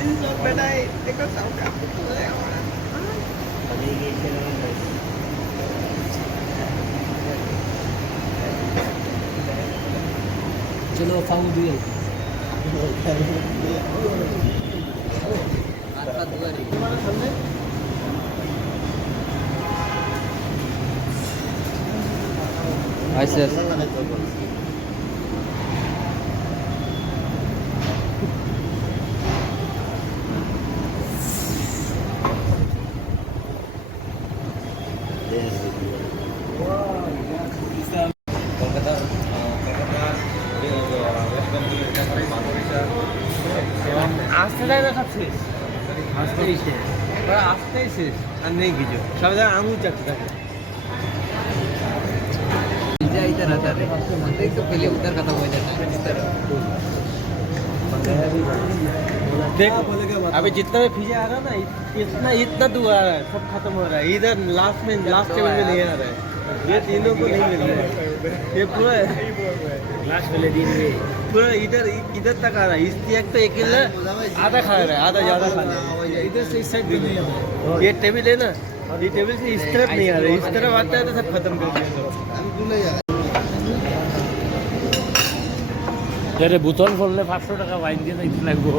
đây để có sầu cặp leo चलो found दिए अच्छा আসতে যায় না সব শেষ আসতেই শেষ আসতেই শেষ আর নেই কিছু সব জায়গায় আঙুল চাটতে থাকে इधर रहता है देख तो पहले उधर खत्म हो जाता है इस तरह देख अभी जितना भी फीजे आ रहा है ना इतना दूर आ रहा है सब खत्म हो रहा है इधर लास्ट टेबल में नहीं आ रहा है ये तीनों को नहीं मिल रहा है ये पूरा लास्ट वाले दिन में पूरा इधर तक आ रहा है इसकी एक तो अकेला आधा खा रहा है आधा ज़्यादा खा रहा है इधर से इस साइड भी नहीं आ रहा है ये टेबल है ना ये टेबल से इस तरफ नहीं आ रहा है इस तरफ आता है तो सब खत्म कर दिया বোতল ভরলে 500 টাকা ওয়াইন দিয়ে লাগবো